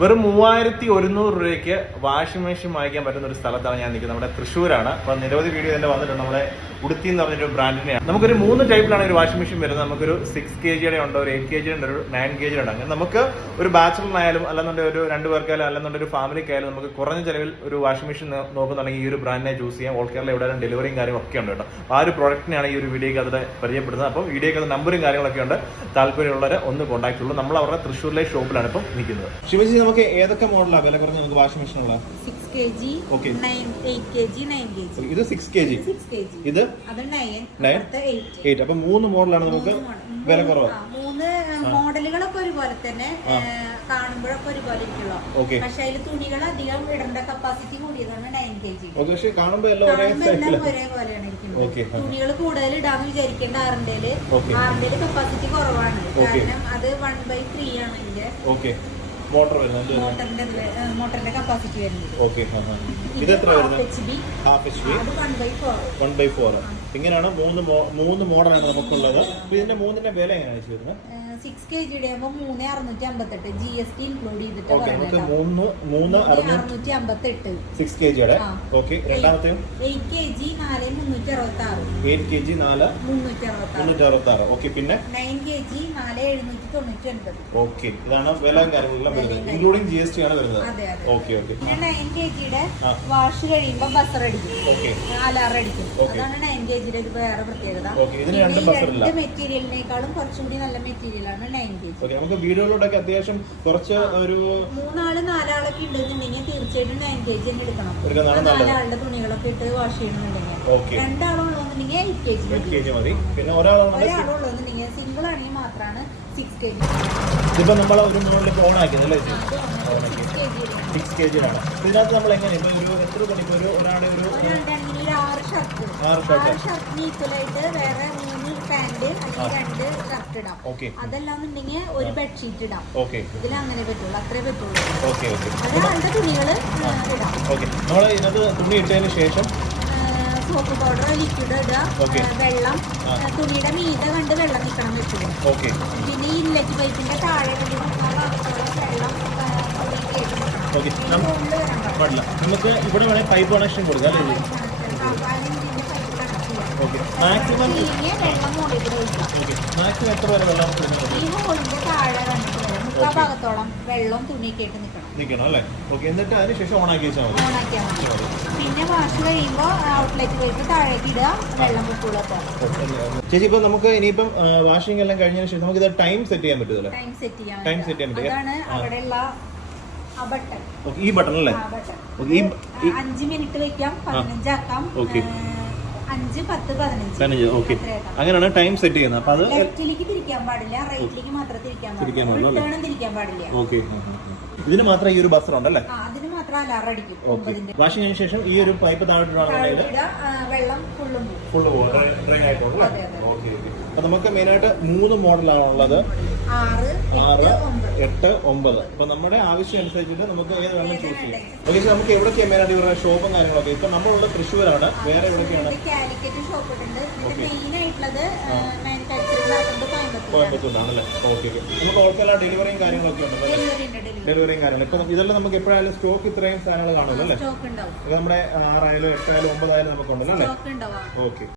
വെറും മൂവായിരത്തി ഒരുന്നൂറ് രൂപയ്ക്ക് വാഷിംഗ് മെഷീൻ വാങ്ങിക്കാൻ പറ്റുന്ന ഒരു സ്ഥലത്താണ് ഞാൻ നിൽക്കുന്നത്. നമ്മുടെ തൃശ്ശൂരാണ്. അപ്പൊ നിരവധി വീഡിയോ തന്നെ വന്നിട്ടുണ്ട്. നമ്മുടെ ഉടുത്തി എന്ന് പറഞ്ഞൊരു ബ്രാൻഡിനെയാണ്. നമുക്കൊരു മൂന്ന് ടൈപ്പിലാണ് ഒരു വാഷിംഗ് മെഷീൻ വരുന്നത്. നമുക്കൊരു സിക്സ് കെ ജിയുടെ ഉണ്ട് ഒരു എയ്റ്റ് കെ ജി ഉണ്ട് ഒരു നയൻ കെ ജി ഉണ്ട്? അങ്ങനെ നമുക്ക് ഒരു ബാച്ചിലറിനായാലും അല്ലെന്നുണ്ടെങ്കിൽ ഒരു രണ്ട് പേർക്കായാലും അല്ലെന്നുണ്ടെങ്കിൽ ഒരു ഫാമിലിക്കായാലും നമുക്ക് കുറഞ്ഞ ചിലവിൽ ഒരു വാഷിംഗ് മെഷീൻ നോക്കുന്നുണ്ടെങ്കിൽ ഈ ഒരു ബ്രാൻഡിനെ ചൂസ് ചെയ്യാം. ഓൾ കേരള എവിടെ ഡെലിവറിയും കാര്യവും ഒക്കെ ഉണ്ട് കേട്ടോ. അപ്പോൾ ആ ഒരു പ്രോഡക്റ്റിനെയാണ് ഈ ഒരു വീഡിയോക്ക് അതിൽ പരിചയപ്പെടുന്നത് അപ്പോൾ വീഡിയോക്ക് നമ്പറും കാര്യങ്ങളൊക്കെ ഉണ്ട്. താല്പര്യമുള്ളവരെ ഒന്ന് കോൺടാക്ട് ഉള്ളൂ നമ്മൾ അവരുടെ തൃശ്ശൂരിലെ ഷോപ്പിലാണ് ഇപ്പം നിൽക്കുന്നത്. ശിവജി നമുക്ക് ഏതൊക്കെ മോഡലാണ് വില കുറഞ്ഞ നമുക്ക് വാഷിംഗ് മെഷീൻ ഉള്ള? Six K G Okay. Nine eight K G nine K G ഇത് six K G six K G ഇത്? അത് നയൻ Nine. എയ്റ്റ് എയ്റ്റ് അപ്പൊ മൂന്ന് മോഡലാണ് നമുക്ക് വില കുറവ്. മൂന്ന് മോഡലുകളൊക്കെ ഒരുപോലെ തന്നെ ആ. കാണുമ്പോഴൊക്കെ ഒരുപോലെ ഇരിക്കുള്ളൂ പക്ഷെ അതിൽ തുണികൾ അധികം ഇടേണ്ട കപ്പാസിറ്റി കൂടിയതാണ് നയൻ കെ ജി ഓക്കെ പക്ഷെ കാണുമ്പോ എല്ലാം ഒരേ കാണുമ്പോ എല്ലാം സൈസിലാണ് ഒരേപോലെയാണ് Okay. ഇരിക്കുന്നത് തുണികൾ കൂടുതൽ ഇടാന്ന് വിചാരിക്കേണ്ട Okay. ആറിന്റേൽ കപ്പാസിറ്റി കുറവാണ്. Okay. കാരണം അത് വൺ ബൈ ത്രീ ആണ് ഇതിന്റെ. ഓക്കെ മോട്ടർ വരുന്നത് മോട്ടറിന്റെ മോട്ടറിന്റെ കപ്പാസിറ്റി വരുന്നത്. ഓക്കെ ഇത് എത്ര വരുന്നത്? ഹാഫ് എച്ച് പി അത് വൺ ബൈ ഫോർ വൺ ഇങ്ങനെയാണ് മൂന്ന് മൂന്ന് മോഡലാണ് നമുക്കുള്ളത്. ഇതിന്റെ മൂന്നിന്റെ വില എങ്ങനെയാണ് ചെയ്യുന്നത് സിക്സ് കെ ജിയുടെ ആകുമ്പോൾ മൂന്ന് അറുന്നൂറ്റി അമ്പത്തെട്ട് ജി എസ് ടി ഇൻക്ലൂഡ് ചെയ്തിട്ട് മൂന്ന് മൂന്ന് അറുന്നൂറ്റി അമ്പത്തെട്ട് സിക്സ് കെ ജിയുടെ. ഓക്കെ രണ്ടാമത്തെ എയ്റ്റ് കെ ജി നാല് മുന്നൂറ്റി അറുപത്തി ആറ് എയ്റ്റ് കെ ജി നാല് മുന്നൂറ്റി അറുപത്തി ആറ് മുന്നൂറ്റി അറുപത്തി ആറ് ഓക്കെ പിന്നെ? നയൻ കെ ജി നാല് എഴുന്നൂറ്റി തൊണ്ണൂറ്റി ഒൻപത് ഓക്കെ ഇതാണ് വില കാര്യങ്ങളെല്ലാം ഇൻക്ലൂഡിംഗ് ജി എസ് ടി ആണ് വരുന്നത്. ഓക്കെ ഓക്കെ നയൻ കെ ജിയുടെ ആ. വാഷ് കഴിയുമ്പോൾ ബസർ അടിക്കും. ഓക്കെ അലാറം അടിക്കും. അതാണ് നയൻ കെ ജിയുടെ ഒരു വേറെ പ്രത്യേകത. രണ്ട് മെറ്റീരിയലിനേക്കാളും കുറച്ചുകൂടി നല്ല നയൻ കെ ജി നമുക്ക് വീടുകളിലൂടെ അത്യാവശ്യം കുറച്ച് ഒരു മൂന്നാൾ നാലാളൊക്കെ ഉണ്ടെന്നുണ്ടെങ്കിൽ തീർച്ചയായിട്ടും നയൻ കെ ജി തന്നെ എടുക്കണം. നാലാളുടെ തുണികളൊക്കെ ഇട്ട് വാഷ് ചെയ്യണമെന്നുണ്ടെങ്കിൽ. രണ്ടാളുള്ളൂ എന്നുണ്ടെങ്കിൽ എയ്റ്റ് കെ ജി മതി. പിന്നെ ഒരാളാണെങ്കിൽ ഒരാളുള്ളതെന്നുണ്ടെങ്കിൽ സിംഗിൾ ഇതിപ്പോ നമ്മൾ ഒരു മോഡലിൽ ഓൺ ആക്കിയത് അല്ലേ? സിക്സ് കെ ജിയിലാണ് ഇതിനകത്ത് നമ്മൾ എങ്ങനെ? ഇപ്പൊ ഒരു എത്ര തുണി ഇപ്പൊ ഒരു ഒരാളുടെ ഒരു ആറ് ഷർട്ട് ആറ് shirt. ആറ് ഷർട്ടിന് ഈക്വലായിട്ട് വേറെ മൂന്ന് പാന്റ് അല്ലെങ്കിൽ രണ്ട് ഷർട്ട് ഇടാം. അതല്ലാന്നുണ്ടെങ്കിൽ ഒരു ബെഡ്ഷീറ്റ് ഇടാം. ഇതിൽ അങ്ങനെ പറ്റുള്ളൂ. അത്രേ പറ്റുള്ളൂ. ഒരാളുടെ ഇടാം. നമ്മൾ ഇതിനകത്ത് തുണി ഇട്ടതിന് ശേഷം സോപ്പ് പൗഡർ ലിക്വിഡ് ഇടുക വെള്ളം തുണിയുടെ മീത കണ്ട് വെള്ളം നിൽക്കണം വെച്ചത് പിന്നെ ഈ ഇല്ലറ്റ് പൈപ്പിന്റെ താഴെ വെള്ളം നമുക്ക് ഇവിടെ വേണമെങ്കിൽ പൈപ്പ് കണക്ഷൻ കൊടുക്കാം അല്ലേ. ഓക്കെ മാക്സിമം എത്ര വരെ വെള്ളം കൊടുക്കുന്നത് ഈ ഹോളിന്റെ താഴെ ഭാഗത്തോളം വെള്ളം തുണി കേട്ട് നിൽക്കണം നിൽക്കണം അല്ലേ? ഓക്കെ എന്നിട്ട് അതിന് ശേഷം ഓൺ ആക്കി വെച്ചാൽ മതി. ഓണാക്കിയാൽ മതി. പിന്നെ വാഷ് കഴിയുമ്പോൾ ഔട്ട്ലെറ്റ് പോയിട്ട് താഴേക്ക് ഇടുക വെള്ളം പൊട്ടുള്ളപ്പോൾ ചേച്ചി ഇപ്പൊ നമുക്ക് ഇനിയിപ്പം വാഷിംഗ് എല്ലാം കഴിഞ്ഞതിന് ശേഷം നമുക്ക് ഇത് ടൈം സെറ്റ് ചെയ്യാൻ പറ്റുമല്ലോ ടൈം സെറ്റ് ചെയ്യാൻ ടൈം സെറ്റ് ചെയ്യാൻ. അതാണ്. അവിടെയുള്ള ഓക്കെ ഈ ബട്ടൺ അല്ലേ? അഞ്ച് മിനിറ്റ് വെക്കാം. പതിനഞ്ചാക്കാം. പതിനഞ്ച്. ഓക്കെ. അങ്ങനെയാണ് ടൈം സെറ്റ് ചെയ്യുന്നത്. അപ്പൊ അത് ലെഫ്റ്റിലേക്ക് തിരിക്കാൻ പാടില്ല. റൈറ്റിലേക്ക് മാത്രമേ തിരിക്കാൻ പാടില്ല. തിരിക്കാൻ പാടില്ല ഓക്കെ ഇതിന് മാത്രം ഈ ഒരു ബസർ ഉണ്ടല്ലേ? അതിന് മാത്രം ഓക്കെ വാഷിംഗ് കഴിഞ്ഞ ശേഷം ഈ ഒരു പൈപ്പ് താഴെ വെള്ളം ഫുള്ളും പോകും. ഫുള്ള് പോകും. ഡ്രെയിൻ. ഓക്കെ ഓക്കെ അപ്പൊ നമുക്ക് മെയിനായിട്ട് മൂന്ന് മോഡലാണ് ഉള്ളത്. ആറ് ആറ് എട്ട് ഒമ്പത്. അപ്പൊ നമ്മുടെ ആവശ്യം അനുസരിച്ചിട്ട് നമുക്ക് ഏത് വേണം ചൂസ് ചെയ്യാം. ഓക്കെ നമുക്ക് മെയിൻ മെയിനായിട്ട് ഇവരുടെ ഷോപ്പും കാര്യങ്ങളൊക്കെ? ഇപ്പൊ നമ്മളുള്ള തൃശ്ശൂരാണ്. വേറെ എവിടെയൊക്കെയാണ് കാലിക്കറ്റ് Okay. ഇതിന്റെ മെയിൻ ആയിട്ടുള്ളത് മാനുഫാക്ചറിംഗ് നടക്കുന്നത് കോയമ്പത്തൂർ ആണല്ലേ ഓക്കെ ഓക്കെ നമുക്ക് ഓൾക്കെല്ലാം ഡെലിവറിയും കാര്യങ്ങളൊക്കെ ഉണ്ട് ഡെലിവറി ഉണ്ട് ഡെലിവറി ഡെലിവറിയും കാര്യങ്ങൾ ഇപ്പൊ ഇതെല്ലാം നമുക്ക് എപ്പോഴായാലും സ്റ്റോക്ക് ഇത്രയും സാധനങ്ങൾ കാണുമല്ലോ അല്ലേ? ഇത് നമ്മുടെ ആറായാലും എട്ടായാലും ഒമ്പതായാലും നമുക്കുണ്ടല്ലോ അല്ലേ? സ്റ്റോക്ക് ഉണ്ടാവും ഓക്കെ